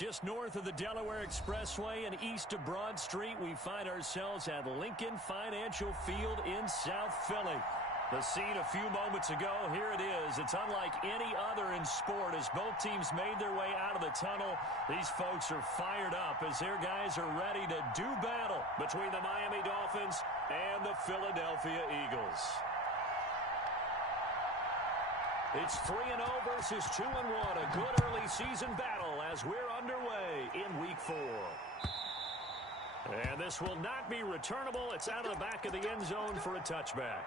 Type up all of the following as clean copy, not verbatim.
Just north of the Delaware Expressway and east of Broad Street, we find ourselves at Lincoln Financial Field in South Philly. The scene a few moments ago, here it is. It's unlike any other in sport as both teams made their way out of the tunnel. These folks are fired up as their guys are ready to do battle between the Miami Dolphins and the Philadelphia Eagles. It's 3-0 versus 2-1. A good early season battle as we're underway in Week 4. And this will not be returnable. It's out of the back of the end zone for a touchback.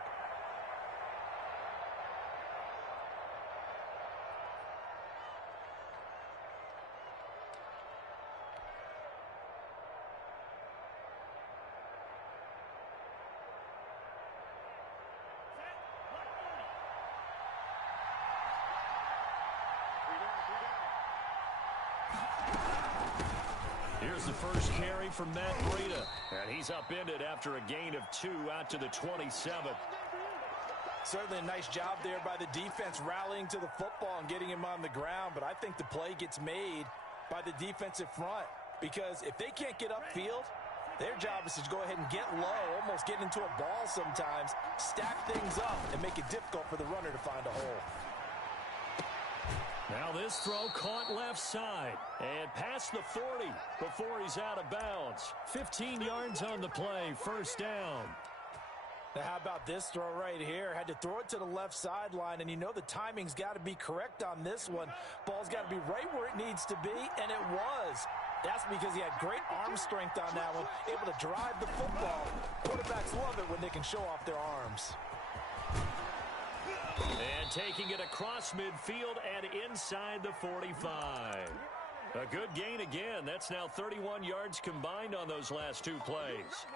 Here's the first carry from Matt Breida. And he's upended after a gain of 2 out to the 27. Certainly a nice job there by the defense rallying to the football and getting him on the ground. But I think the play gets made by the defensive front. Because if they can't get upfield, their job is to go ahead and get low, almost get into a ball sometimes, stack things up, and make it difficult for the runner to find a hole. Now this throw caught left side and past the 40 before he's out of bounds. 15 yards on the play, first down. Now how about this throw right here? Had to throw it to the left sideline, and you know the timing's got to be correct on this one. Ball's got to be right where it needs to be, and it was. That's because he had great arm strength on that one, able to drive the football. Quarterbacks love it when they can show off their arms. And taking it across midfield and inside the 45. A good gain again. That's now 31 yards combined on those last 2 plays.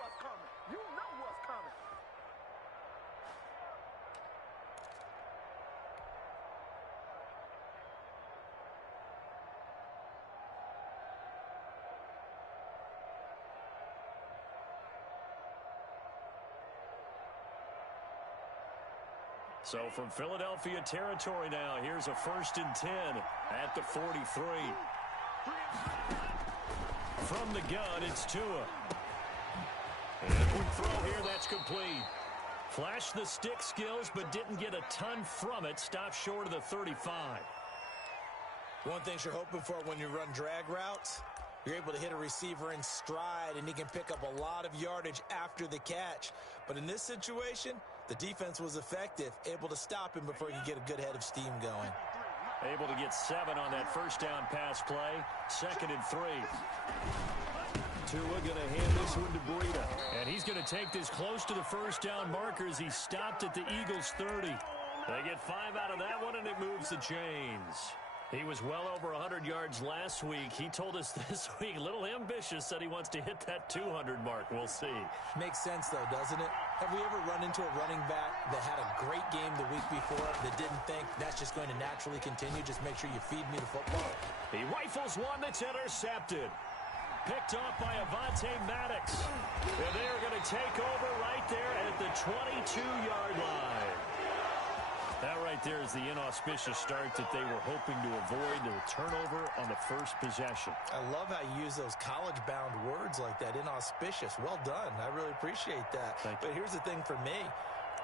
So from Philadelphia territory now, here's a 1st and 10 at the 43. From the gun, it's Tua. And a quick throw here, that's complete. Flashed the stick skills, but didn't get a ton from it. Stopped short of the 35. One thing you're hoping for when you run drag routes, you're able to hit a receiver in stride, and he can pick up a lot of yardage after the catch. But in this situation, the defense was effective, able to stop him before he could get a good head of steam going. Able to get 7 on that first down pass play. 2nd and 3. Tua going to hand this one to Breida. And he's going to take this close to the first down marker as he stopped at the Eagles' 30. They get 5 out of that one, and it moves the chains. He was well over 100 yards last week. He told us this week, a little ambitious, said he wants to hit that 200 mark. We'll see. Makes sense, though, doesn't it? Have we ever run into a running back that had a great game the week before that didn't think that's just going to naturally continue? Just make sure you feed me the football. He rifles one that's intercepted. Picked off by Avonte Maddox. And they are going to take over right there at the 22-yard line. That right there is the inauspicious start that they were hoping to avoid, the turnover on the first possession. I love how you use those college-bound words like that, inauspicious. Well done. I really appreciate that. But here's the thing for me.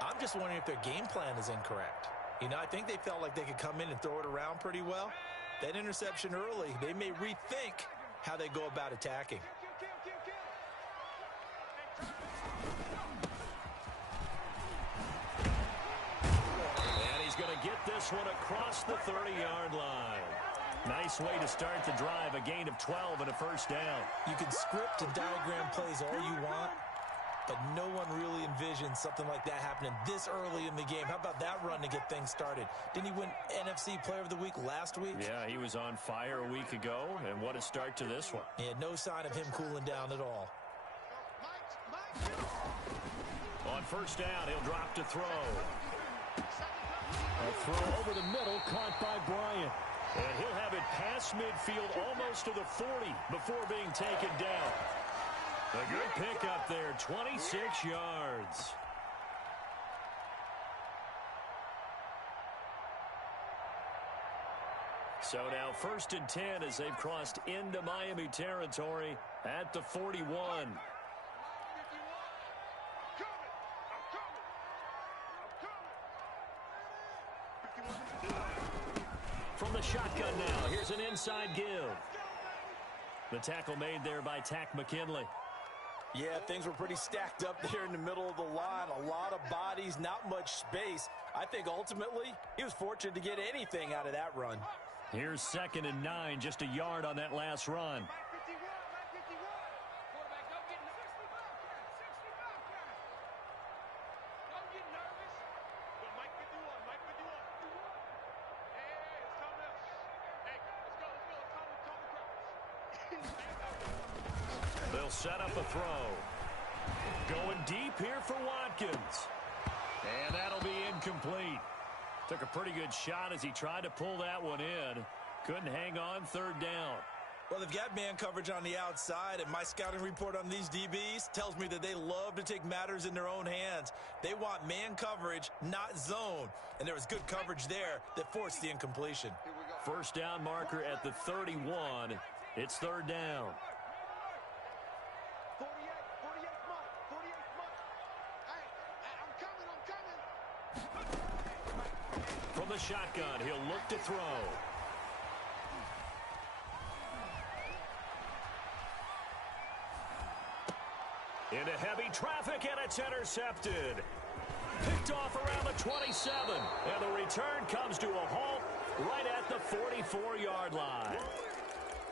I'm just wondering if their game plan is incorrect. You know, I think they felt like they could come in and throw it around pretty well. That interception early, they may rethink how they go about attacking. Going to get this one across the 30-yard line. Nice way to start the drive. A gain of 12 and a first down. You can script and diagram plays all you want, but no one really envisions something like that happening this early in the game. How about that run to get things started? Didn't he win NFC Player of the Week last week? Yeah, he was on fire a week ago, and what a start to this one. Yeah, no sign of him cooling down at all. On first down, he'll drop to throw. A throw over the middle, caught by Bryant. And he'll have it past midfield almost to the 40 before being taken down. A good pickup there, 26 yards. So now 1st and 10 as they've crossed into Miami territory at the 41. From the shotgun now, here's an inside give. The tackle made there by Takk McKinley. Yeah, things were pretty stacked up there in the middle of the line. A lot of bodies, not much space. I think ultimately he was fortunate to get anything out of that run. Here's 2nd and 9, just a yard on that last run. They'll set up a throw. Going deep here for Watkins. And that'll be incomplete. Took a pretty good shot as he tried to pull that one in. Couldn't hang on 3rd down. Well, they've got man coverage on the outside, and my scouting report on these DBs tells me that they love to take matters in their own hands. They want man coverage, not zone. And there was good coverage there that forced the incompletion. 1st down marker at the 31. It's 3rd down. From the shotgun, he'll look to throw. Into heavy traffic, and it's intercepted. Picked off around the 27, and the return comes to a halt right at the 44-yard line.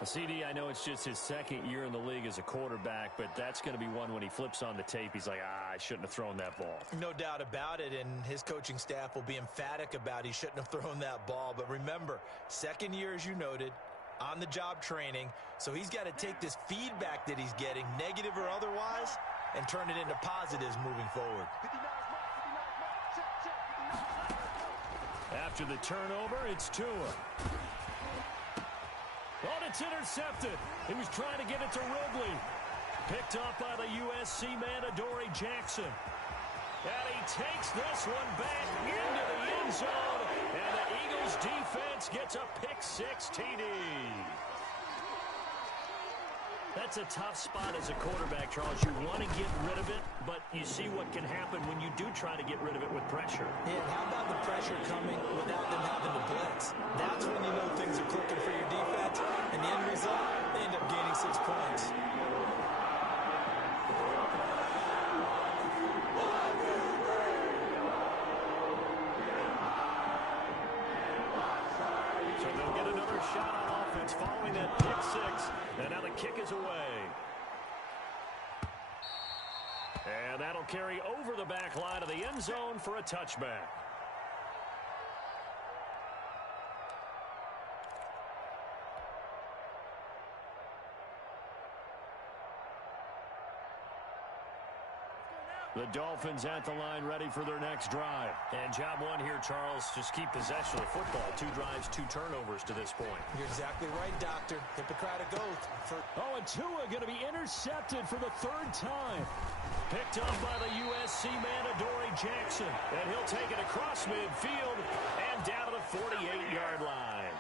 CD, I know it's just his 2nd year in the league as a quarterback, but that's going to be one when he flips on the tape. He's like, I shouldn't have thrown that ball. No doubt about it, and his coaching staff will be emphatic about he shouldn't have thrown that ball. But remember, 2nd year, as you noted, on-the-job training, so he's got to take this feedback that he's getting, negative or otherwise, and turn it into positives moving forward. After the turnover, it's Tua. Oh, it's intercepted. He was trying to get it to Ridley. Picked up by the USC man, Adoree Jackson. And he takes this one back into the end zone. And the Eagles defense gets a pick-6 TD. That's a tough spot as a quarterback, Charles. You want to get rid of it, but you see what can happen when you do try to get rid of it with pressure. Yeah, how about the pressure coming without them having to blitz? That's when you know things are clicking for your defense, and the end result, they end up gaining 6 points. So they'll get another shot on offense following that pick-6, and now the kick is away. And that'll carry over the back line of the end zone for a touchback. The Dolphins at the line, ready for their next drive. And job one here, Charles, just keep possession of the football. 2 drives, 2 turnovers to this point. You're exactly right, Doctor. Hippocratic oath. Oh, and Tua going to be intercepted for the 3rd time. Picked up by the USC man, Adoree Jackson. And he'll take it across midfield and down to the 48-yard line.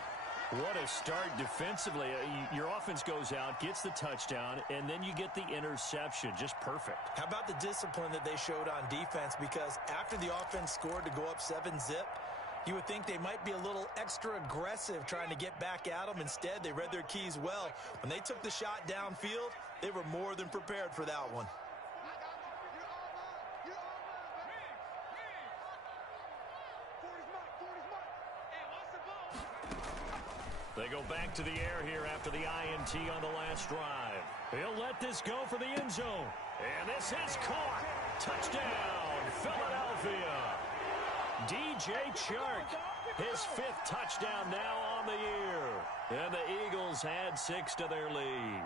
What a start defensively. Your offense goes out, gets the touchdown, and then you get the interception. Just perfect. How about the discipline that they showed on defense? Because after the offense scored to go up 7-zip, you would think they might be a little extra aggressive trying to get back at them. Instead, they read their keys well. When they took the shot downfield, they were more than prepared for that one. They go back to the air here after the INT on the last drive. He'll let this go for the end zone. And this is caught. Touchdown, Philadelphia. DJ Chark, his 5th touchdown now on the year. And the Eagles add 6 to their lead.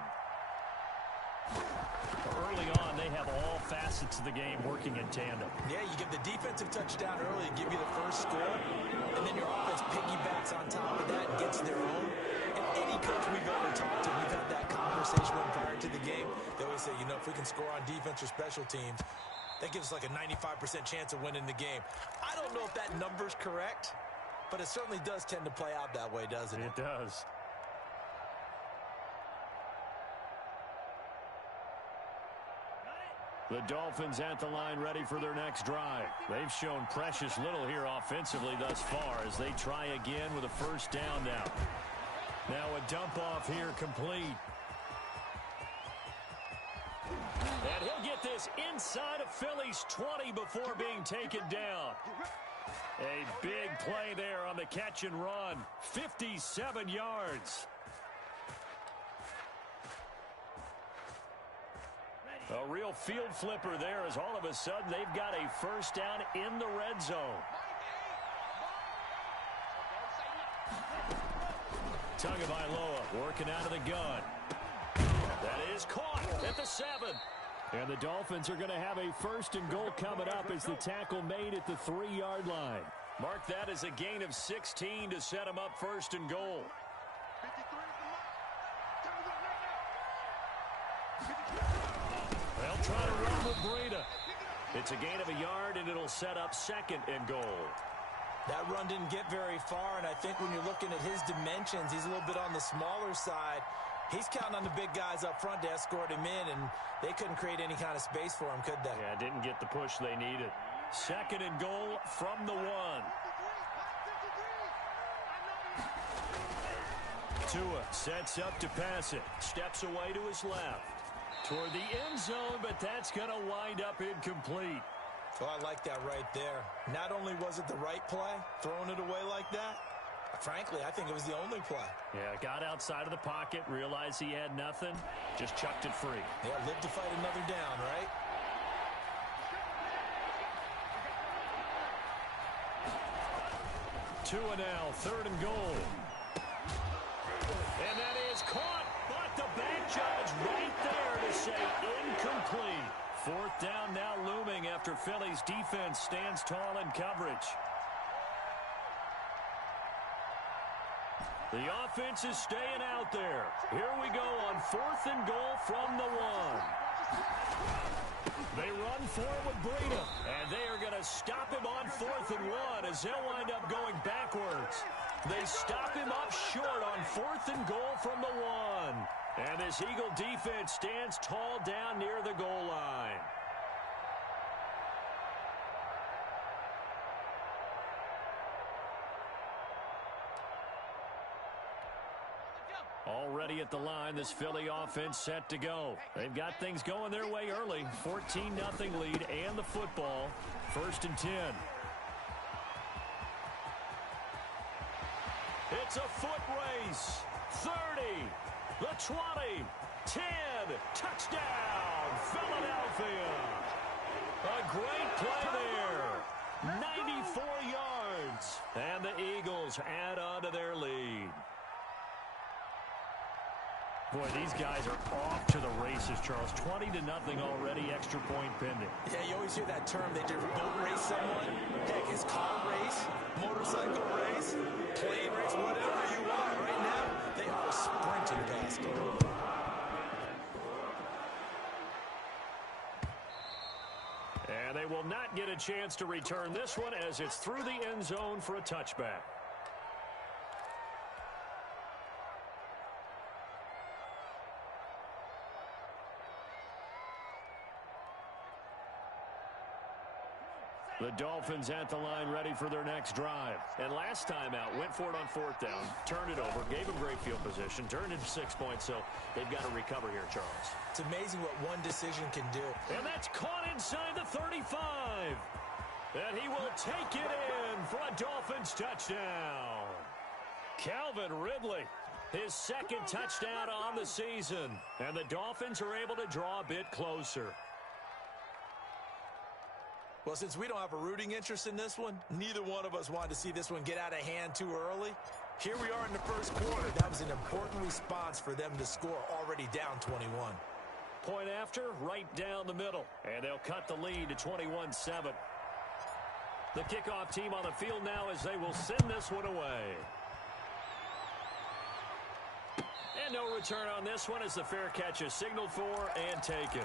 Early on, they have all facets of the game working in tandem. Yeah, you give the defensive touchdown early, give you the first score, and then your offense piggybacks on top of that and gets their own. And any coach we've ever talked to, we've had that conversation prior to the game. They always say, you know, if we can score on defense or special teams, that gives us like a 95% chance of winning the game. I don't know if that number's correct, but it certainly does tend to play out that way, doesn't it? It does. The Dolphins at the line ready for their next drive. They've shown precious little here offensively thus far as they try again with a first down now. Now a dump off here complete. And he'll get this inside of Philly's 20 before being taken down. A big play there on the catch and run. 57 yards. A real field flipper there as all of a sudden they've got a first down in the red zone. Tagovailoa working out of the gun. That is caught at the 7. And the Dolphins are going to have a first and goal coming up as the tackle made at the 3-yard line. Mark that as a gain of 16 to set them up first and goal. They'll try to run with Breida. It's a gain of a yard, and it'll set up second and goal. That run didn't get very far, and I think when you're looking at his dimensions, he's a little bit on the smaller side. He's counting on the big guys up front to escort him in, and they couldn't create any kind of space for him, could they? Yeah, didn't get the push they needed. Second and goal from the 1. Tua sets up to pass it. Steps away to his left. Toward the end zone, but that's going to wind up incomplete. Oh, I like that right there. Not only was it the right play, throwing it away like that, frankly, I think it was the only play. Yeah, got outside of the pocket, realized he had nothing, just chucked it free. Yeah, live to fight another down, right? Tua now, third and goal. And that is caught, but the back judge right there to say incomplete. Fourth down now looming after Philly's defense stands tall in coverage. The offense is staying out there. Here we go on fourth and goal from the 1. They run forward with Breida, and they are going to stop him on fourth and 1 as they'll wind up going backwards. They stop him up short on fourth and goal from the 1. And this Eagle defense stands tall down near the goal line. Already at the line, this Philly offense set to go. They've got things going their way early. 14-0 lead and the football. First and 10. It's a foot race. 30, the 20, 10, touchdown, Philadelphia. A great play there. 94 yards. And the Eagles add on to their lead. Boy, these guys are off to the races, Charles. 20-0 already, extra point pending. Yeah, you always hear that term. They just boat race someone. Heck, it's car race, motorcycle race, plane race, whatever you want. Right now, they are sprinting past it. And they will not get a chance to return this one as it's through the end zone for a touchback. The Dolphins at the line ready for their next drive. And last time out, went for it on fourth down, turned it over, gave them great field position, turned into 6 points, so they've got to recover here, Charles. It's amazing what one decision can do. And that's caught inside the 35. And he will take it in for a Dolphins touchdown. Calvin Ridley, his second touchdown on the season. And the Dolphins are able to draw a bit closer. Well, since we don't have a rooting interest in this one, neither one of us wanted to see this one get out of hand too early. Here we are in the first quarter. That was an important response for them to score, already down 21. Point after, right down the middle. And they'll cut the lead to 21-7. The kickoff team on the field now as they will send this one away. And no return on this one as the fair catch is signaled for and taken.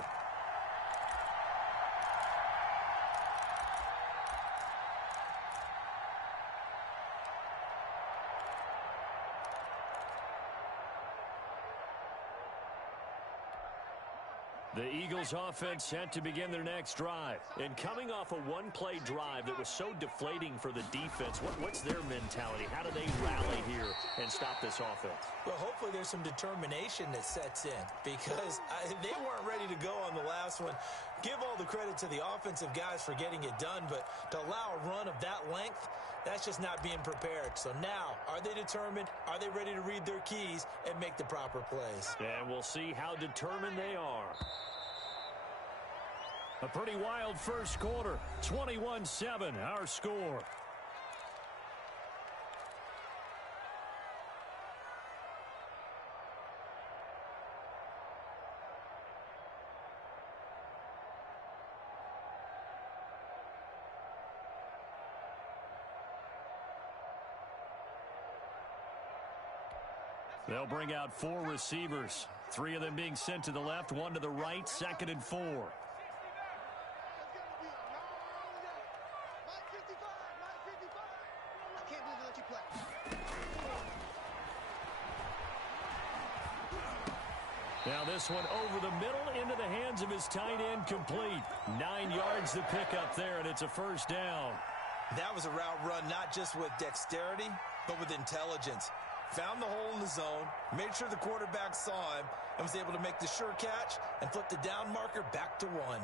The Eagles offense set to begin their next drive. And coming off a one-play drive that was so deflating for the defense, what's their mentality? How do they rally here and stop this offense? Well, hopefully there's some determination that sets in because they weren't ready to go on the last one. Give all the credit to the offensive guys for getting it done, but to allow a run of that length, that's just not being prepared. So now, are they determined? Are they ready to read their keys and make the proper plays? And we'll see how determined they are. A pretty wild first quarter. 21-7, our score. They'll bring out 4 receivers. 3 of them being sent to the left, 1 to the right, 2nd and 4. Now this one over the middle into the hands of his tight end, complete. 9 yards to pick up there, and it's a first down. That was a route run not just with dexterity, but with intelligence. Found the hole in the zone, made sure the quarterback saw him, and was able to make the sure catch and flip the down marker back to 1.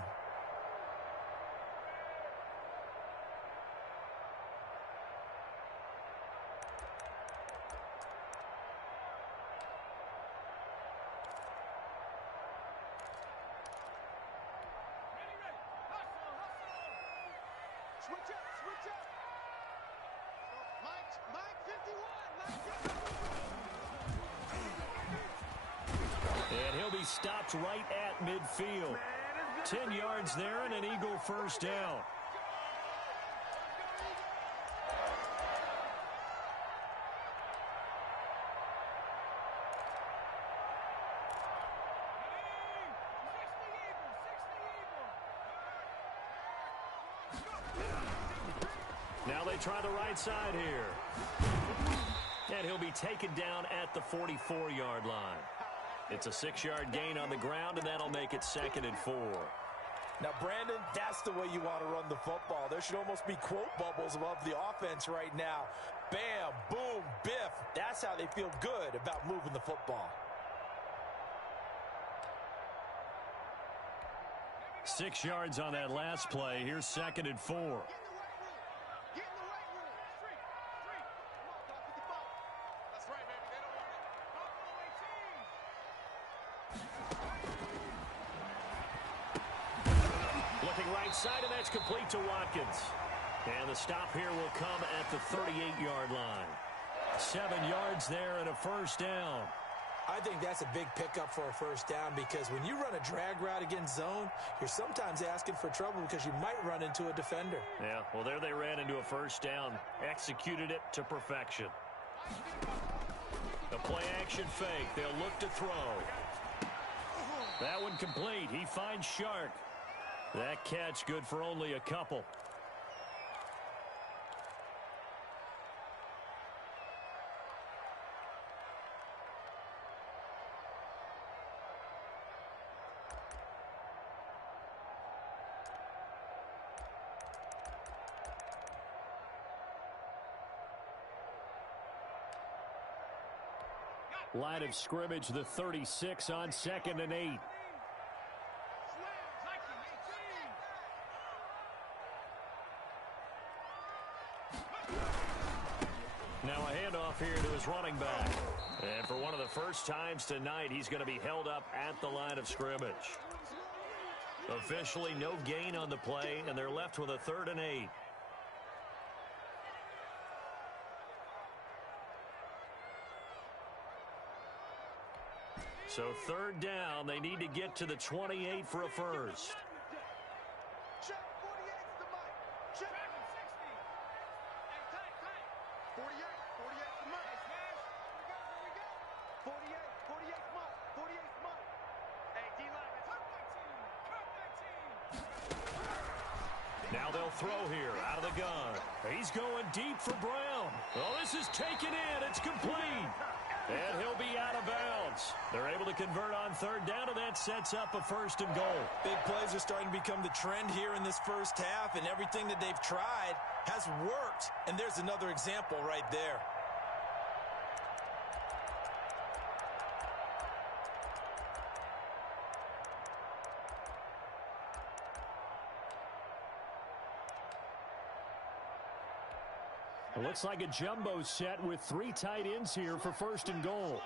And he'll be stopped right at midfield. 10 yards there and an Eagle first down. Now they try the right side here. And he'll be taken down at the 44-yard line. It's a 6-yard gain on the ground, and that'll make it 2nd and 4. Now, Brandon, that's the way you want to run the football. There should almost be quote bubbles above the offense right now. Bam, boom, biff. That's how they feel good about moving the football. 6 yards on that last play. Here's 2nd and 4. Side, and that's complete to Watkins. And the stop here will come at the 38-yard line. 7 yards there and a first down. I think that's a big pickup for a first down because when you run a drag route against zone, you're sometimes asking for trouble because you might run into a defender. Yeah, well, there they ran into a first down. Executed it to perfection. A play-action fake. They'll look to throw. That one complete. He finds Shark. That catch good for only a couple. Line of scrimmage, the 36 on 2nd and 8. Now a handoff here to his running back. And for one of the first times tonight, he's going to be held up at the line of scrimmage. Officially no gain on the play, and they're left with a 3rd and 8. So 3rd down, they need to get to the 28 for a first. Now they'll throw here out of the gun. He's going deep for Brown. Oh, this is taken in. It's complete. And he'll be out of bounds. They're able to convert on third down, and that sets up a 1st and goal. Big plays are starting to become the trend here in this first half, and everything that they've tried has worked. And there's another example right there. It looks like a jumbo set with 3 tight ends here for 1st and goal.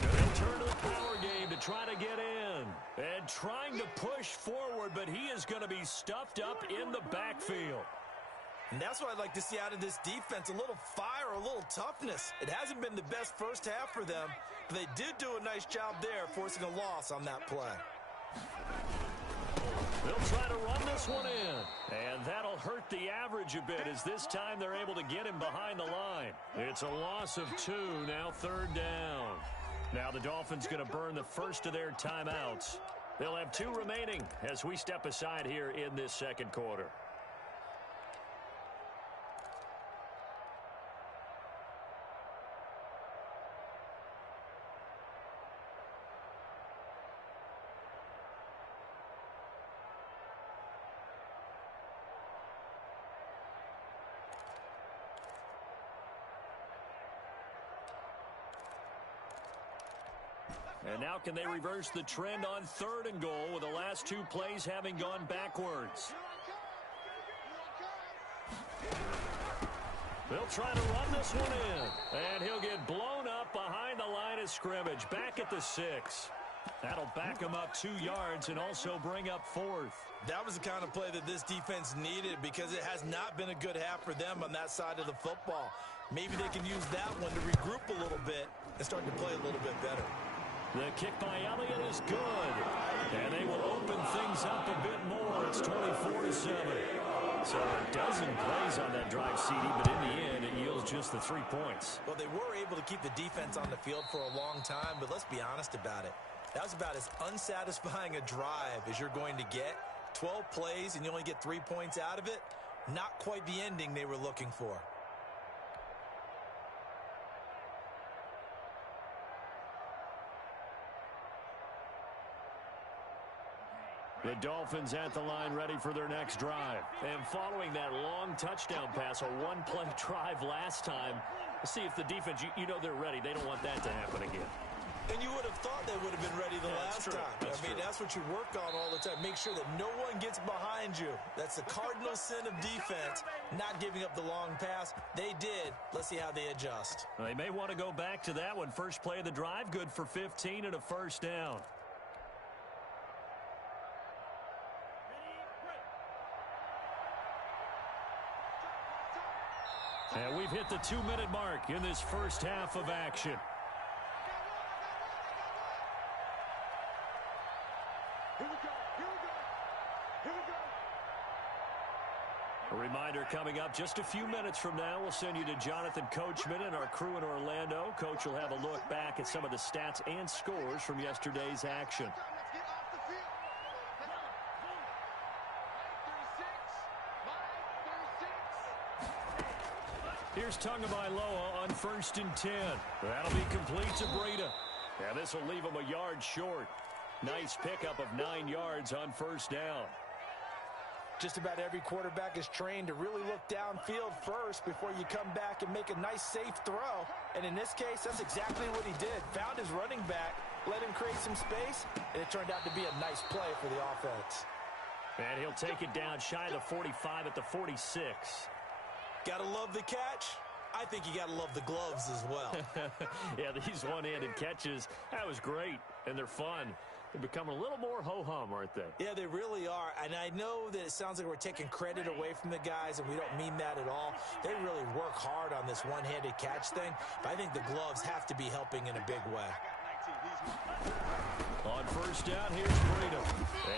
They'll turn to the power game to try to get in. And trying to push forward, but he is going to be stuffed up in the backfield. And that's what I'd like to see out of this defense, a little fire, a little toughness. It hasn't been the best first half for them, but they did do a nice job there, forcing a loss on that play. They'll try to run this one in, and that'll hurt the average a bit as this time they're able to get him behind the line. It's a loss of 2, now 3rd down. Now the Dolphins going to burn the first of their timeouts. They'll have 2 remaining as we step aside here in this 2nd quarter. And now can they reverse the trend on 3rd and goal with the last 2 plays having gone backwards? They'll try to run this one in. And he'll get blown up behind the line of scrimmage. Back at the 6. That'll back him up 2 yards and also bring up 4th. That was the kind of play that this defense needed because it has not been a good half for them on that side of the football. Maybe they can use that one to regroup a little bit and start to play a little bit better. The kick by Elliott is good. And they will open things up a bit more. It's 24-7. So a dozen plays on that drive, CD, but in the end, it yields just the 3 points. Well, they were able to keep the defense on the field for a long time, but let's be honest about it. That was about as unsatisfying a drive as you're going to get. 12 plays and you only get 3 points out of it. Not quite the ending they were looking for. The Dolphins at the line ready for their next drive. And following that long touchdown pass, a 1-play drive last time, see if the defense, you know they're ready. They don't want that to happen again. And you would have thought they would have been ready the last time. That's what you work on all the time. Make sure that no one gets behind you. That's the cardinal sin of defense, not giving up the long pass. They did. Let's see how they adjust. They may want to go back to that one. First play of the drive, good for 15 and a 1st down. And we've hit the 2-minute mark in this first half of action. A reminder coming up just a few minutes from now. We'll send you to Jonathan Coachman and our crew in Orlando. Coach will have a look back at some of the stats and scores from yesterday's action. Here's Tagovailoa on 1st and 10. That'll be complete to Breida. And this will leave him a yard short. Nice pickup of 9 yards on 1st down. Just about every quarterback is trained to really look downfield first before you come back and make a nice, safe throw. And in this case, that's exactly what he did. Found his running back, let him create some space, and it turned out to be a nice play for the offense. And he'll take it down shy of the 45 at the 46. Gotta love the catch. I think you gotta love the gloves as well. Yeah, these one-handed catches, that was great, and they're fun. They become a little more ho-hum, aren't they? Yeah, they really are. And I know that it sounds like we're taking credit away from the guys, and we don't mean that at all. They really work hard on this one-handed catch thing, but I think the gloves have to be helping in a big way. On 1st down, here's Breida.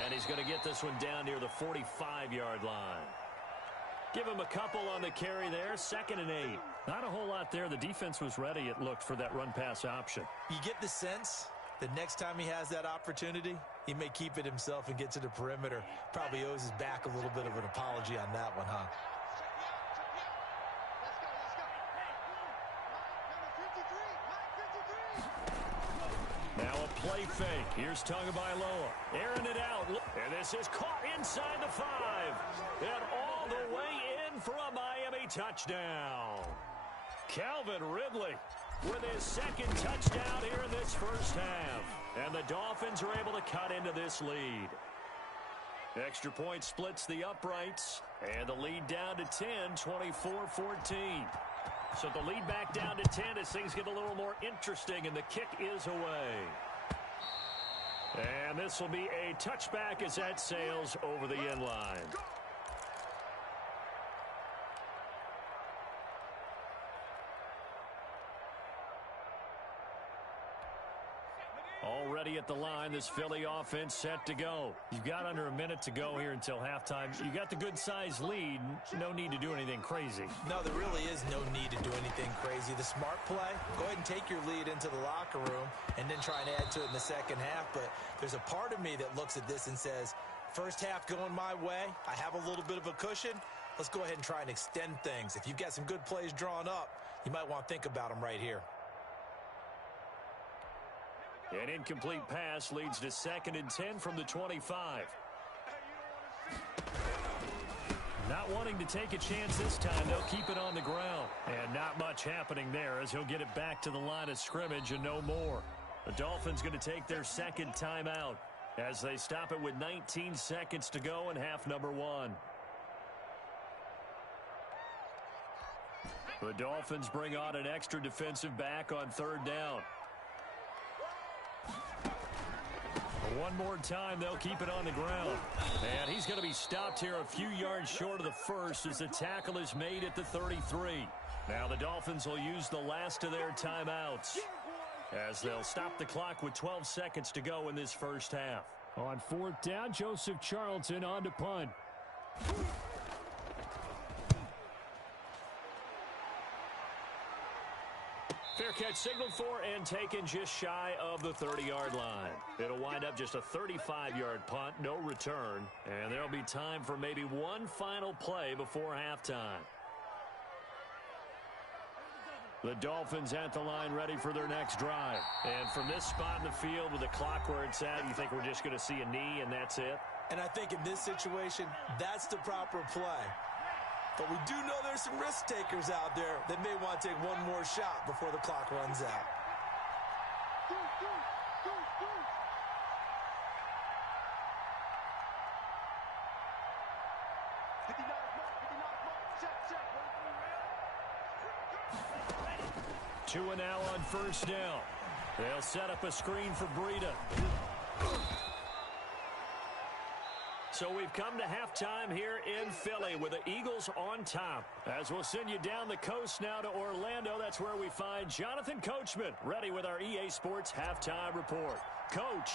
And he's going to get this one down near the 45-yard line. Give him a couple on the carry there. 2nd and 8. Not a whole lot there. The defense was ready, it looked, for that run-pass option. You get the sense that next time he has that opportunity, he may keep it himself and get to the perimeter. Probably owes his back a little bit of an apology on that one, huh? Now a play fake. Here's Tagovailoa. Airing it out. And this is caught inside the 5. And all the way in for a Miami touchdown. Calvin Ridley with his second touchdown here in this first half. And the Dolphins are able to cut into this lead. Extra point splits the uprights. And the lead down to 10, 24-14. So the lead back down to 10 as things get a little more interesting, and the kick is away. And this will be a touchback as that sails over the end line. Already at the line, this Philly offense set to go. You've got under a minute to go here until halftime. You got the good-sized lead. No need to do anything crazy. No, there really is no need to do anything crazy. The smart play, go ahead and take your lead into the locker room and then try and add to it in the second half. But there's a part of me that looks at this and says, first half going my way, I have a little bit of a cushion. Let's go ahead and try and extend things. If you've got some good plays drawn up, you might want to think about them right here. An incomplete pass leads to 2nd and 10 from the 25. Not wanting to take a chance this time, they'll keep it on the ground. And not much happening there as he'll get it back to the line of scrimmage and no more. The Dolphins going to take their second timeout as they stop it with 19 seconds to go in half number 1. The Dolphins bring on an extra defensive back on 3rd down. One more time, they'll keep it on the ground. And he's going to be stopped here a few yards short of the first as the tackle is made at the 33. Now the Dolphins will use the last of their timeouts as they'll stop the clock with 12 seconds to go in this first half. On 4th down, Joseph Charlton on to punt. Fair catch signaled for and taken just shy of the 30-yard line. It'll wind up just a 35-yard punt, no return, and there'll be time for maybe one final play before halftime. The Dolphins at the line ready for their next drive. And from this spot in the field with the clock where it's at, you think we're just going to see a knee and that's it? And I think in this situation, that's the proper play. But we do know there's some risk takers out there that may want to take one more shot before the clock runs out. Two and now on 1st down. They'll set up a screen for Breida. So we've come to halftime here in Philly with the Eagles on top. As we'll send you down the coast now to Orlando, that's where we find Jonathan Coachman, ready with our EA Sports halftime report. Coach.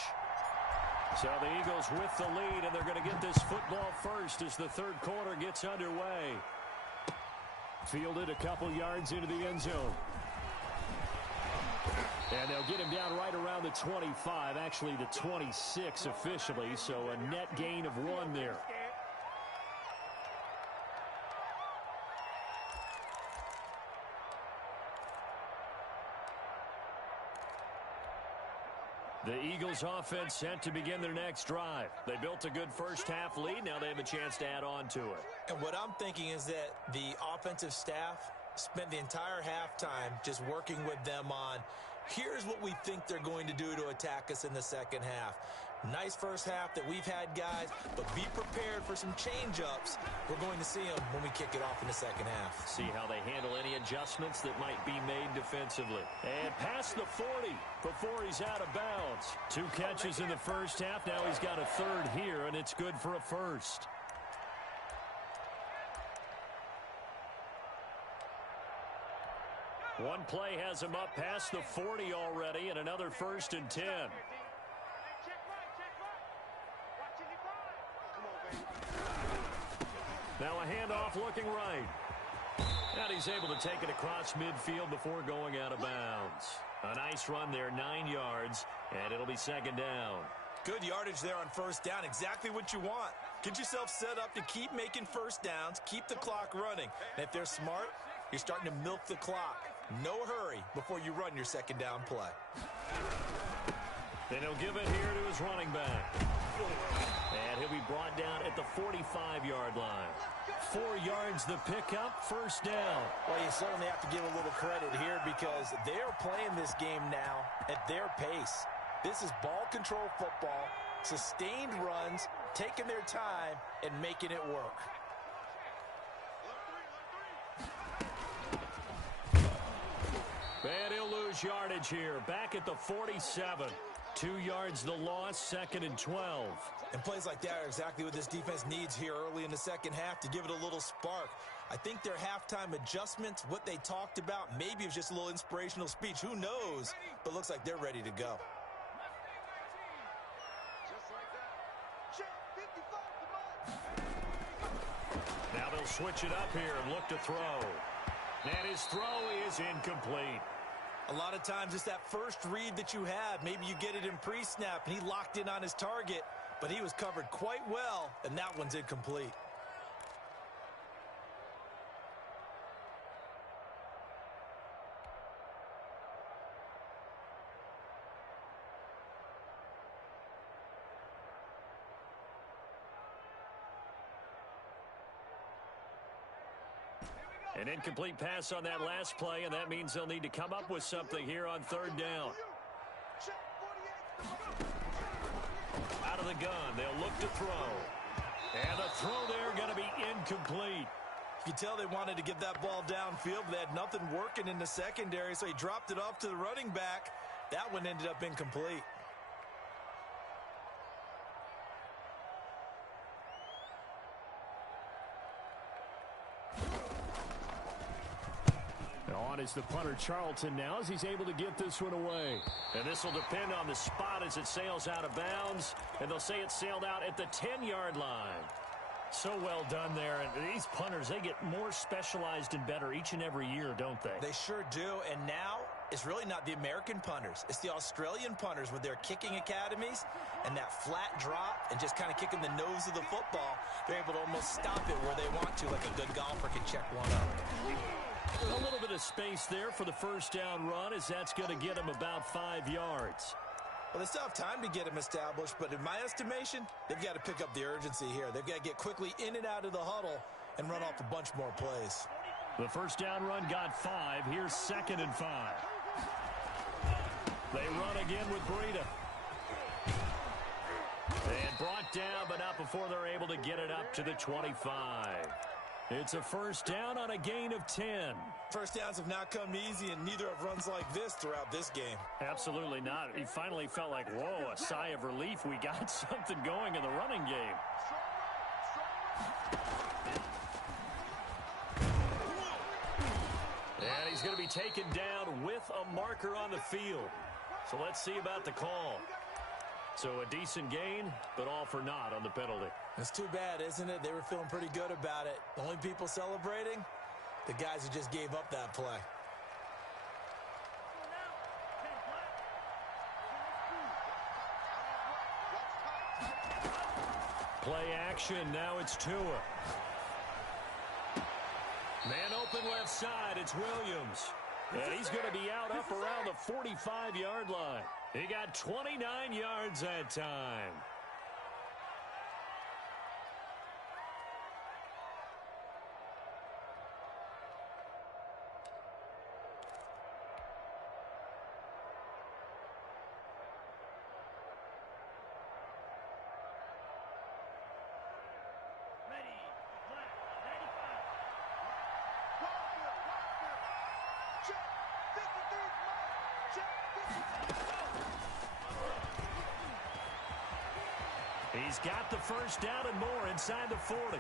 So the Eagles with the lead, and they're going to get this football first as the 3rd quarter gets underway. Fielded a couple yards into the end zone. And they'll get him down right around the 25, actually the 26 officially, so a net gain of 1 there. The Eagles offense set to begin their next drive. They built a good first half lead. Now they have a chance to add on to it. And what I'm thinking is that the offensive staff spent the entire halftime just working with them on, here's what we think they're going to do to attack us in the second half. Nice first half that we've had, guys, but be prepared for some change-ups. We're going to see them when we kick it off in the second half. See how they handle any adjustments that might be made defensively. And past the 40 before he's out of bounds. 2 catches in the first half. Now he's got a 3rd here, and it's good for a first. One play has him up past the 40 already, and another 1st and 10. Now a handoff looking right. And he's able to take it across midfield before going out of bounds. A nice run there, 9 yards, and it'll be 2nd down. Good yardage there on 1st down, exactly what you want. Get yourself set up to keep making 1st downs, keep the clock running. And if they're smart, you're starting to milk the clock. No hurry before you run your 2nd down play. And he'll give it here to his running back. And he'll be brought down at the 45-yard line. 4 yards the pickup, first down. Well, you certainly have to give a little credit here because they're playing this game now at their pace. This is ball control football, sustained runs, taking their time, and making it work. And he'll lose yardage here, back at the 47. 2 yards the loss, 2nd and 12. And plays like that are exactly what this defense needs here early in the second half to give it a little spark. I think their halftime adjustments, what they talked about, maybe it was just a little inspirational speech. Who knows? But looks like they're ready to go. Now they'll switch it up here and look to throw. And his throw is incomplete. A lot of times it's that first read that you have. Maybe you get it in pre-snap, and he locked in on his target, but he was covered quite well, and that one's incomplete. An incomplete pass on that last play, and that means they'll need to come up with something here on 3rd down. Out of the gun, they'll look to throw. And the throw there going to be incomplete. You could tell they wanted to get that ball downfield, but they had nothing working in the secondary, so he dropped it off to the running back. That one ended up incomplete. On is the punter Charlton now as he's able to get this one away. And this will depend on the spot as it sails out of bounds. And they'll say it sailed out at the 10-yard line. So well done there. And these punters, they get more specialized and better each and every year, don't they? They sure do. And now it's really not the American punters. It's the Australian punters with their kicking academies and that flat drop and just kind of kicking the nose of the football. They're able to almost stop it where they want to, like a good golfer can check one up. A little bit of space there for the first down run as that's going to get him about 5 yards. Well, they still have time to get him established, but in my estimation, they've got to pick up the urgency here. They've got to get quickly in and out of the huddle and run off a bunch more plays. The first down run got 5. Here's 2nd and 5. They run again with Breida. And brought down, but not before they're able to get it up to the 25. It's a first down on a gain of 10. First downs have not come easy, and neither have runs like this throughout this game. Absolutely not. He finally felt like, whoa, a sigh of relief. We got something going in the running game. And he's going to be taken down with a marker on the field. So let's see about the call. So a decent gain, but all for naught on the penalty. It's too bad, isn't it? They were feeling pretty good about it. The only people celebrating, the guys who just gave up that play. Play action, now it's Tua. Man open left side, it's Williams. And he's going to be out up around the 45-yard line. He got 29 yards that time. He's got the first down and more inside the 40.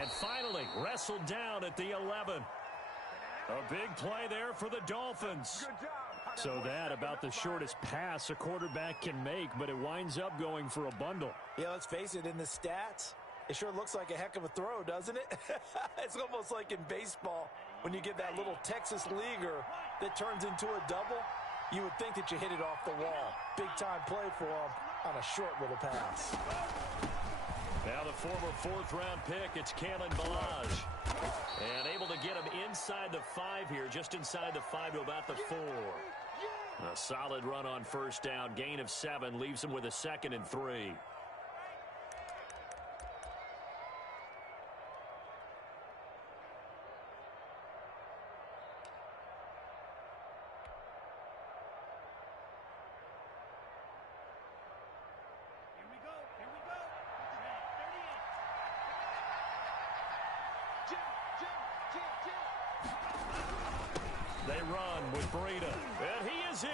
And finally wrestled down at the 11. A big play there for the Dolphins. So that about the shortest pass a quarterback can make, but it winds up going for a bundle. Yeah, let's face it, in the stats, it sure looks like a heck of a throw, doesn't it? It's almost like in baseball when you get that little Texas leaguer that turns into a double. You would think that you hit it off the wall. Big-time play for him on a short little pass. Now the former fourth-round pick, it's Kalen Ballage. And able to get him inside the 5 here, just inside the 5 to about the 4. A solid run on first down. Gain of 7 leaves him with a 2nd and 3. They run with Breida, and he is in.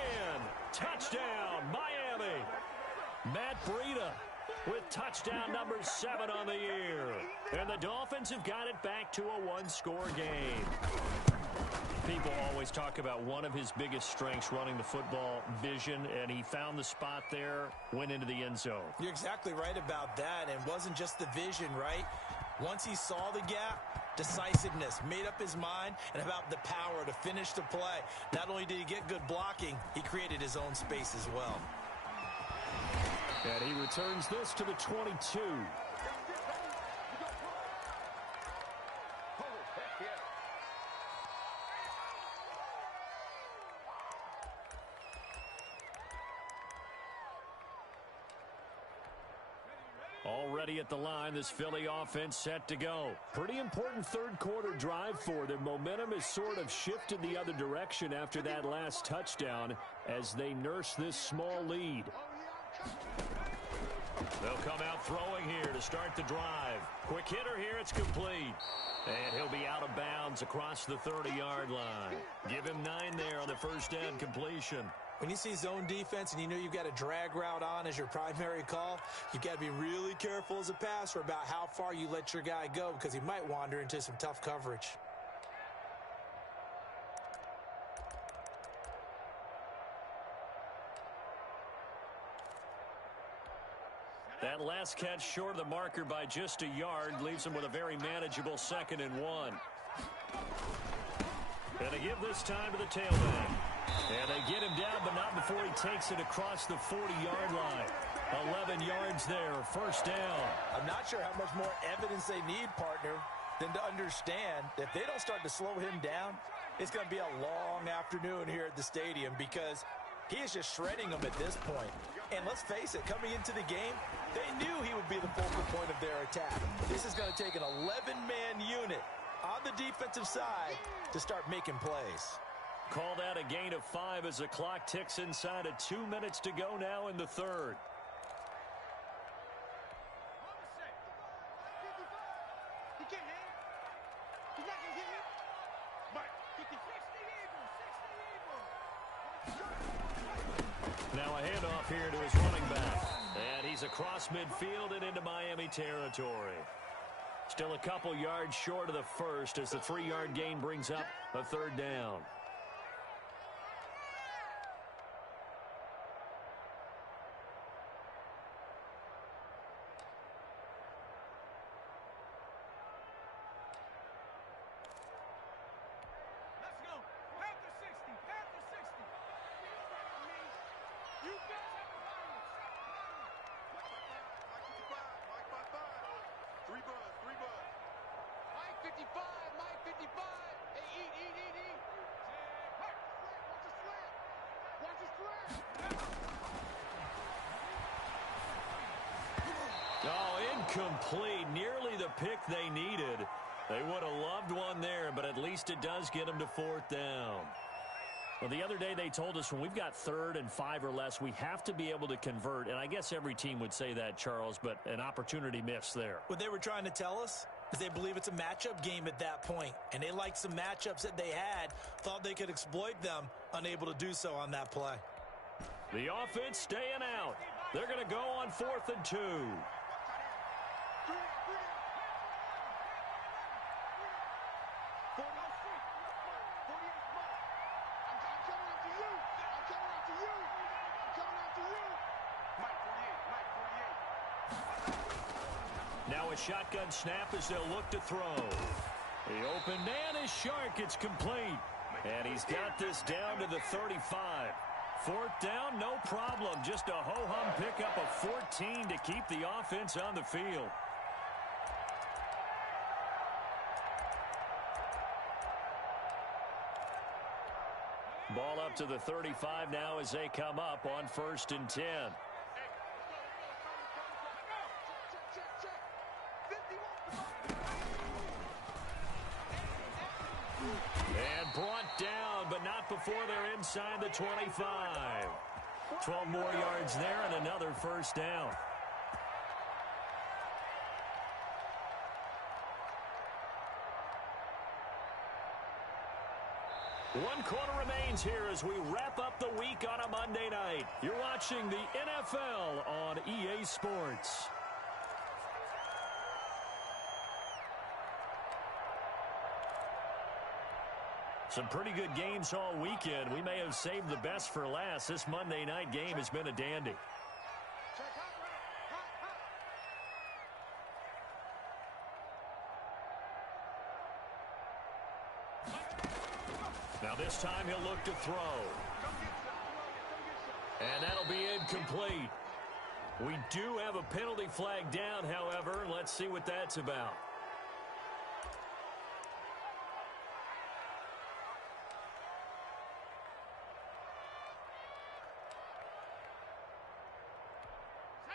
Touchdown, Miami. Matt Breida with touchdown number 7 on the year. And the Dolphins have got it back to a one-score game. People always talk about one of his biggest strengths, running the football, vision, and he found the spot there, went into the end zone. You're exactly right about that, and it wasn't just the vision, right? Once he saw the gap, decisiveness, made up his mind, and about the power to finish the play. Not only did he get good blocking, he created his own space as well. And he returns this to the 22. Already at the line, this Philly offense set to go. Pretty important third quarter drive for them. Momentum has sort of shifted the other direction after that last touchdown as they nurse this small lead. They'll come out throwing here to start the drive. Quick hitter here, it's complete. And he'll be out of bounds across the 30-yard line. Give him 9 there on the first down completion. When you see zone defense and you know you've got a drag route on as your primary call, you've got to be really careful as a passer about how far you let your guy go because he might wander into some tough coverage. That last catch short of the marker by just a yard leaves him with a very manageable 2nd and 1. And they give this time to the tailback. And they get him down, but not before he takes it across the 40-yard line. 11 yards there, first down. I'm not sure how much more evidence they need, partner, than to understand that if they don't start to slow him down, it's going to be a long afternoon here at the stadium because he is just shredding them at this point. And let's face it, coming into the game, they knew he would be the focal point of their attack. This is going to take an 11-man unit on the defensive side to start making plays. Called out a gain of 5 as the clock ticks inside of 2 minutes to go now in the third. Now a handoff here to his running back. And he's across midfield and into Miami territory. Still a couple yards short of the first as the 3-yard gain brings up a third down. Incomplete, nearly the pick they needed. They would have loved one there, but at least it does get them to 4th down. Well, the other day they told us when we've got 3rd and 5 or less, we have to be able to convert. And I guess every team would say that, Charles, but an opportunity missed there. What they were trying to tell us is they believe it's a matchup game at that point. And they liked some matchups that they had, thought they could exploit them, unable to do so on that play. The offense staying out. They're going to go on 4th and 2. Now a shotgun snap as they'll look to throw. The open man is Shark. It's complete. And he's got this down to the 35. 4th down, no problem. Just a ho-hum pickup of 14 to keep the offense on the field. Ball up to the 35 now as they come up on 1st and 10. And brought down, but not before they're inside the 25. 12 more yards there and another 1st down. One quarter remains here as we wrap up the week on a Monday night. You're watching the NFL on EA Sports. Some pretty good games all weekend. We may have saved the best for last. This Monday night game has been a dandy. Now this time he'll look to throw. And that'll be incomplete. We do have a penalty flag down, however. Let's see what that's about.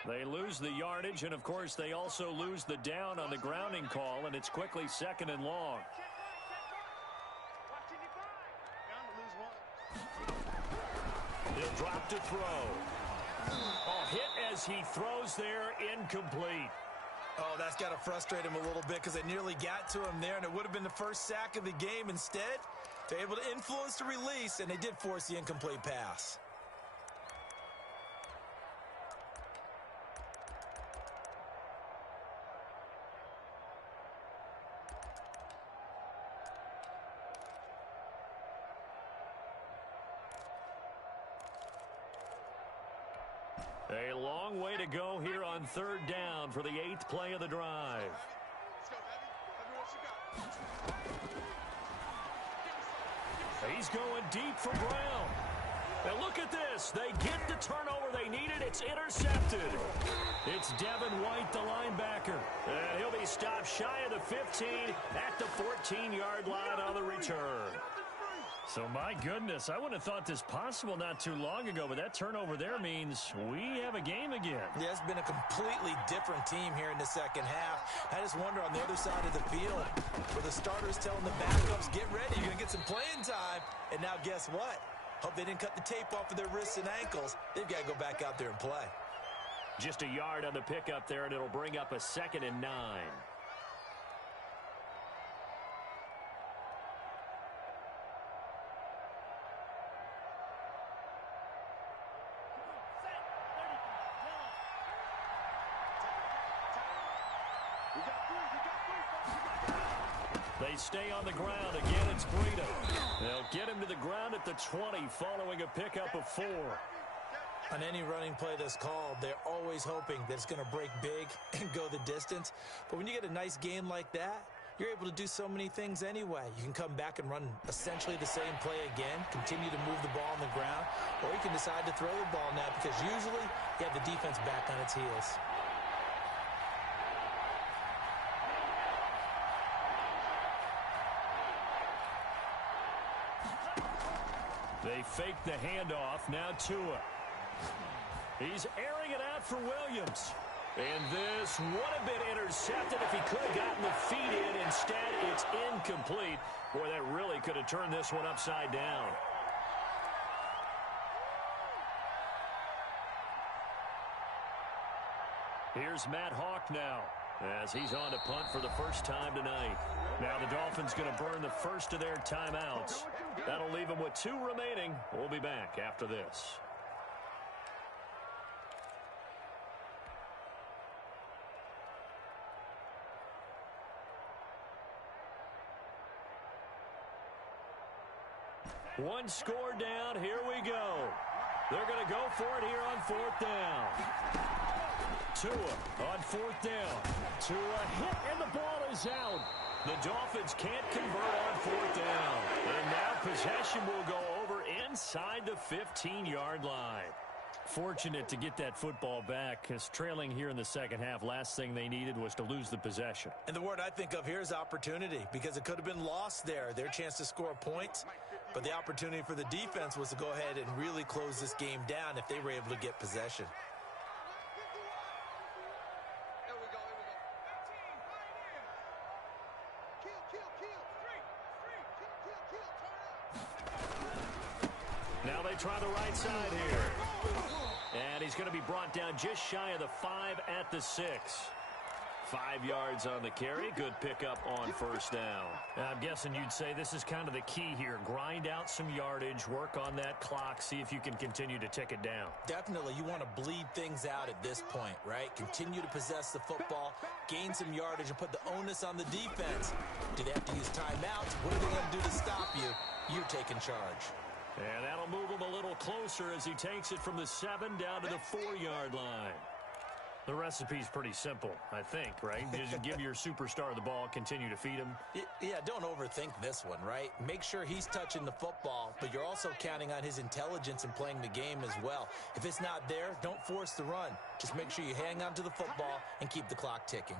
They lose the yardage, and of course they also lose the down on the grounding call, and it's quickly 2nd and long. He'll drop to throw. Oh, hit as he throws there, incomplete. Oh, that's got to frustrate him a little bit because they nearly got to him there, and it would have been the first sack of the game. Instead, they're able to influence the release, and they did force the incomplete pass. A long way to go here on 3rd down for the 8th play of the drive. He's going deep for Brown. And look at this. They get the turnover they needed. It's intercepted. It's Devin White, the linebacker. And he'll be stopped shy of the 15 at the 14-yard line on the return. So, my goodness, I wouldn't have thought this possible not too long ago, but that turnover there means we have a game again. Yeah, it's been a completely different team here in the second half. I just wonder on the other side of the field where the starters telling the backups, get ready, you're going to get some playing time. And now guess what? Hope they didn't cut the tape off of their wrists and ankles. They've got to go back out there and play. Just a yard on the pickup there, and it'll bring up a 2nd and 9. They stay on the ground. Again, it's Breida. They'll get him to the ground at the 20 following a pickup of 4. On any running play that's called, they're always hoping that it's going to break big and go the distance. But when you get a nice game like that, you're able to do so many things anyway. You can come back and run essentially the same play again, continue to move the ball on the ground, or you can decide to throw the ball now because usually you have the defense back on its heels. They fake the handoff. Now Tua. He's airing it out for Williams. And this would have been intercepted if he could have gotten the feet in. Instead, it's incomplete. Boy, that really could have turned this one upside down. Here's Matt Hawk now as he's on to punt for the first time tonight. Now the Dolphins going to burn the first of their timeouts. That'll leave them with 2 remaining. We'll be back after this. One score down. Here we go. They're going to go for it here on 4th down. Tua on 4th down. Tua hit, and the ball is out. The Dolphins can't convert on 4th down. And now possession will go over inside the 15-yard line. Fortunate to get that football back, because trailing here in the second half, last thing they needed was to lose the possession. And the word I think of here is opportunity, because it could have been lost there, their chance to score points. But the opportunity for the defense was to go ahead and really close this game down if they were able to get possession. Now they try the right side here. And he's going to be brought down just shy of the 5 at the 6. 5 yards on the carry. Good pickup on first down. I'm guessing you'd say this is kind of the key here. Grind out some yardage, work on that clock, see if you can continue to tick it down. Definitely, you want to bleed things out at this point, right? Continue to possess the football, gain some yardage, and put the onus on the defense. Do they have to use timeouts? What are they going to do to stop you? You're taking charge. And that'll move him a little closer as he takes it from the 7 down to the 4-yard line. The recipe's pretty simple, I think, right? Just give your superstar the ball, continue to feed him. Yeah, don't overthink this one, right? Make sure he's touching the football, but you're also counting on his intelligence in playing the game as well. If it's not there, don't force the run. Just make sure you hang on to the football and keep the clock ticking.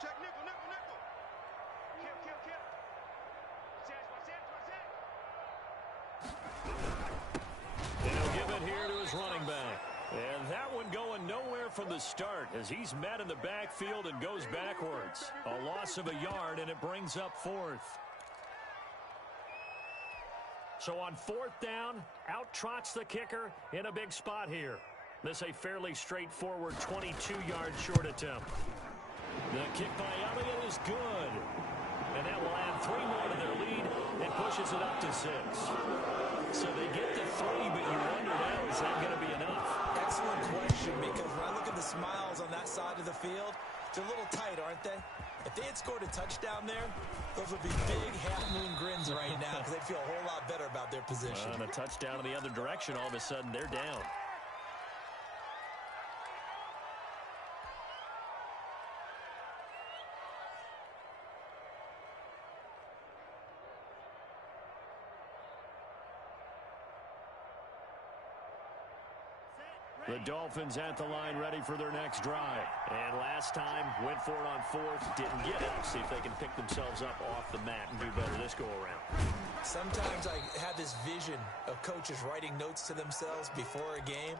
Check nickel, nickel, nickel. Kill. They'll give it here to his running back. And that one going nowhere from the start as he's met in the backfield and goes backwards. A loss of a yard, and it brings up 4th. So on 4th down, out trots the kicker in a big spot here. This a fairly straightforward 22-yard short attempt. The kick by Elliott is good. And that will add 3 more to their lead and pushes it up to 6. So they get to 3, but you wonder now, is that going to be enough? Excellent question, because when I look at the smiles on that side of the field, they're a little tight, aren't they? If they had scored a touchdown there, those would be big half-moon grins right now because they'd feel a whole lot better about their position. And a touchdown in the other direction, all of a sudden they're down. The Dolphins at the line ready for their next drive. And last time, went for it on 4th, didn't get it. See if they can pick themselves up off the mat and do better this go-around. Sometimes I have this vision of coaches writing notes to themselves before a game.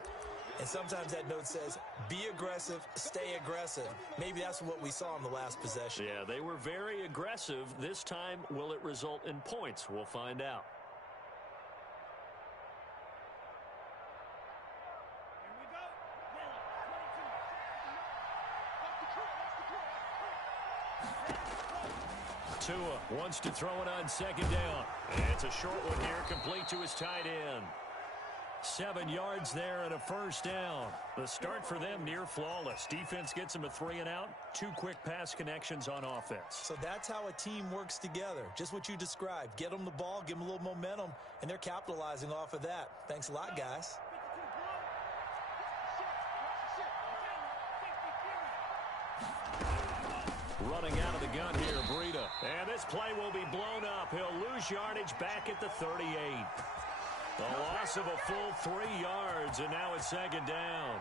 And sometimes that note says, be aggressive, stay aggressive. Maybe that's what we saw in the last possession. Yeah, they were very aggressive. This time, will it result in points? We'll find out. Tua wants to throw it on 2nd down. And it's a short one here, complete to his tight end. 7 yards there and a 1st down. The start for them near flawless. Defense gets them a 3 and out. 2 quick pass connections on offense. So that's how a team works together. Just what you described. Get them the ball, give them a little momentum, and they're capitalizing off of that. Thanks a lot, guys. Running out of the gun here, Breida. And this play will be blown up. He'll lose yardage back at the 38. The loss of a full 3 yards, and now it's 2nd down.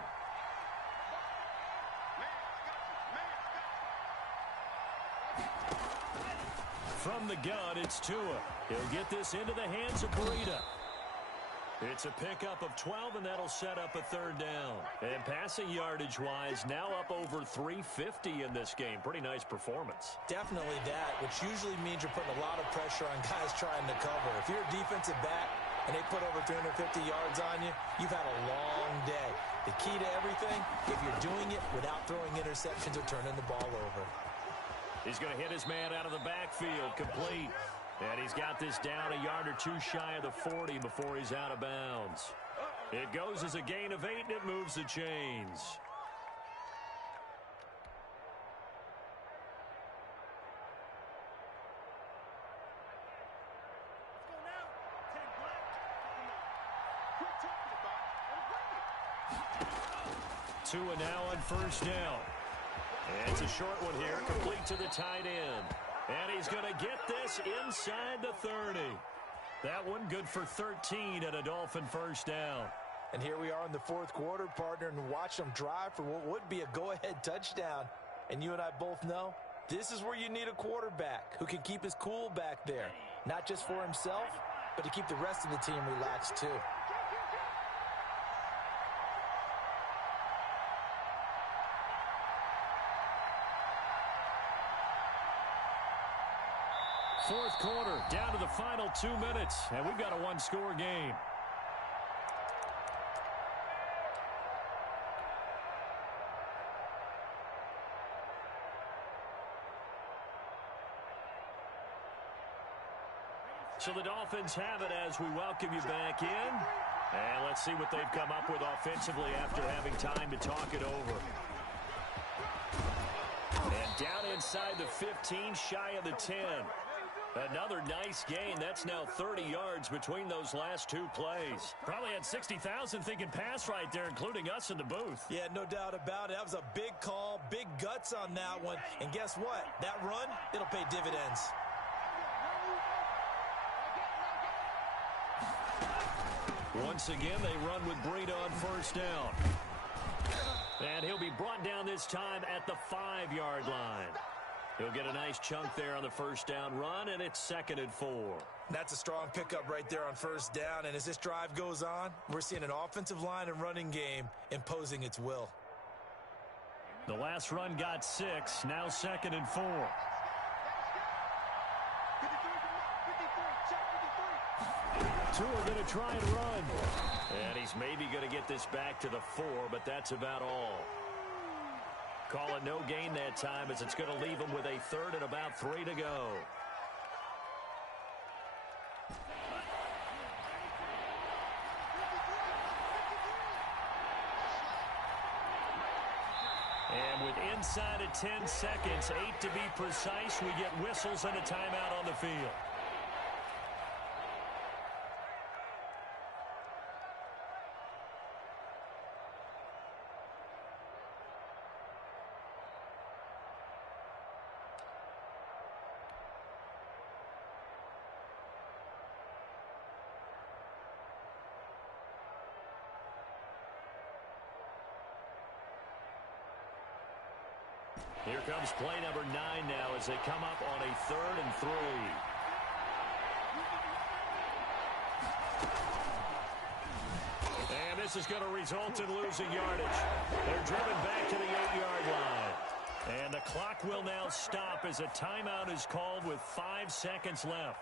From the gun, it's Tua. He'll get this into the hands of Breida. It's a pickup of 12, and that'll set up a 3rd down. And passing yardage-wise, now up over 350 in this game. Pretty nice performance. Definitely that, which usually means you're putting a lot of pressure on guys trying to cover. If you're a defensive back and they put over 350 yards on you, you've had a long day. The key to everything, if you're doing it without throwing interceptions or turning the ball over. He's going to hit his man out of the backfield, complete. And he's got this down a yard or 2 shy of the 40 before he's out of bounds. It goes as a gain of 8, and it moves the chains. Tua now on 1st down. And it's a short one here, complete to the tight end. And he's going to get this inside the 30. That one good for 13 and a Dolphin 1st down. And here we are in the fourth quarter, partner, and watch them drive for what would be a go-ahead touchdown. And you and I both know this is where you need a quarterback who can keep his cool back there, not just for himself, but to keep the rest of the team relaxed too. Fourth quarter, down to the final 2 minutes, and we've got a one-score game. So the Dolphins have it as we welcome you back in. And let's see what they've come up with offensively after having time to talk it over. And down inside the 15, shy of the 10. Another nice gain. That's now 30 yards between those last two plays. Probably had 60,000 thinking pass right there, including us in the booth. Yeah, no doubt about it. That was a big call, big guts on that one. And guess what? That run, it'll pay dividends. Once again, they run with Breida on first down. And he'll be brought down this time at the 5-yard line. He'll get a nice chunk there on the first down run, and it's 2nd and 4. That's a strong pickup right there on first down. And as this drive goes on, we're seeing an offensive line and running game imposing its will. The last run got 6, now 2nd and 4. 2 are going to try and run. And he's maybe going to get this back to the 4, but that's about all. Call it no gain that time as it's going to leave him with a 3rd and about 3 to go. And with inside of 10 seconds, 8 to be precise, we get whistles and a timeout on the field. Here comes play number 9 now as they come up on a 3rd and 3. And this is going to result in losing yardage. They're driven back to the 8-yard line. And the clock will now stop as a timeout is called with 5 seconds left.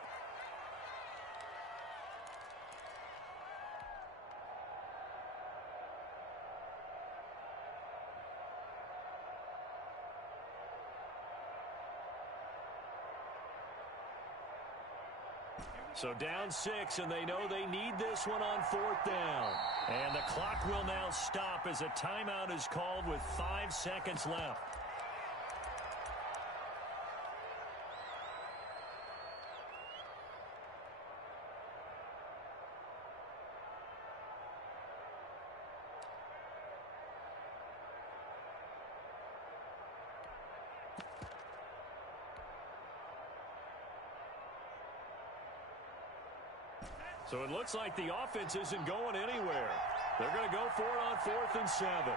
So down 6, and they know they need this one on 4th down. And the clock will now stop as a timeout is called with 5 seconds left. So it looks like the offense isn't going anywhere. They're going to go for it on 4th and 7.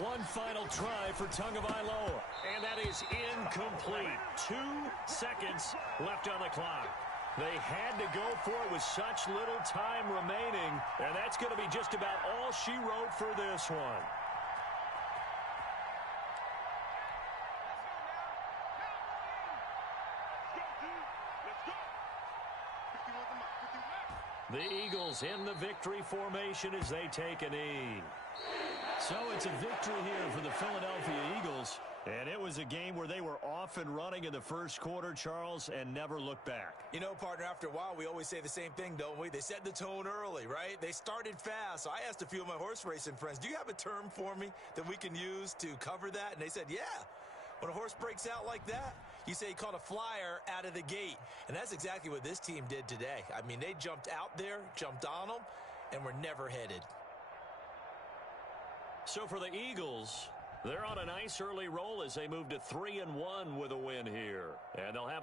One final try for Tagovailoa, and that is incomplete. 2 seconds left on the clock. They had to go for it with such little time remaining, and that's going to be just about all she wrote for this one. The Eagles in the victory formation as they take a knee. So it's a victory here for the Philadelphia Eagles. And it was a game where they were off and running in the first quarter, Charles, and never looked back. You know, partner, after a while, we always say the same thing, don't we? They set the tone early, right? They started fast. So I asked a few of my horse racing friends, do you have a term for me that we can use to cover that? And they said, yeah. When a horse breaks out like that, you say he caught a flyer out of the gate. And that's exactly what this team did today. I mean, they jumped out there, jumped on them, and were never headed. So for the Eagles, They're on a nice early roll as they move to 3-1 with a win here. And they'll have a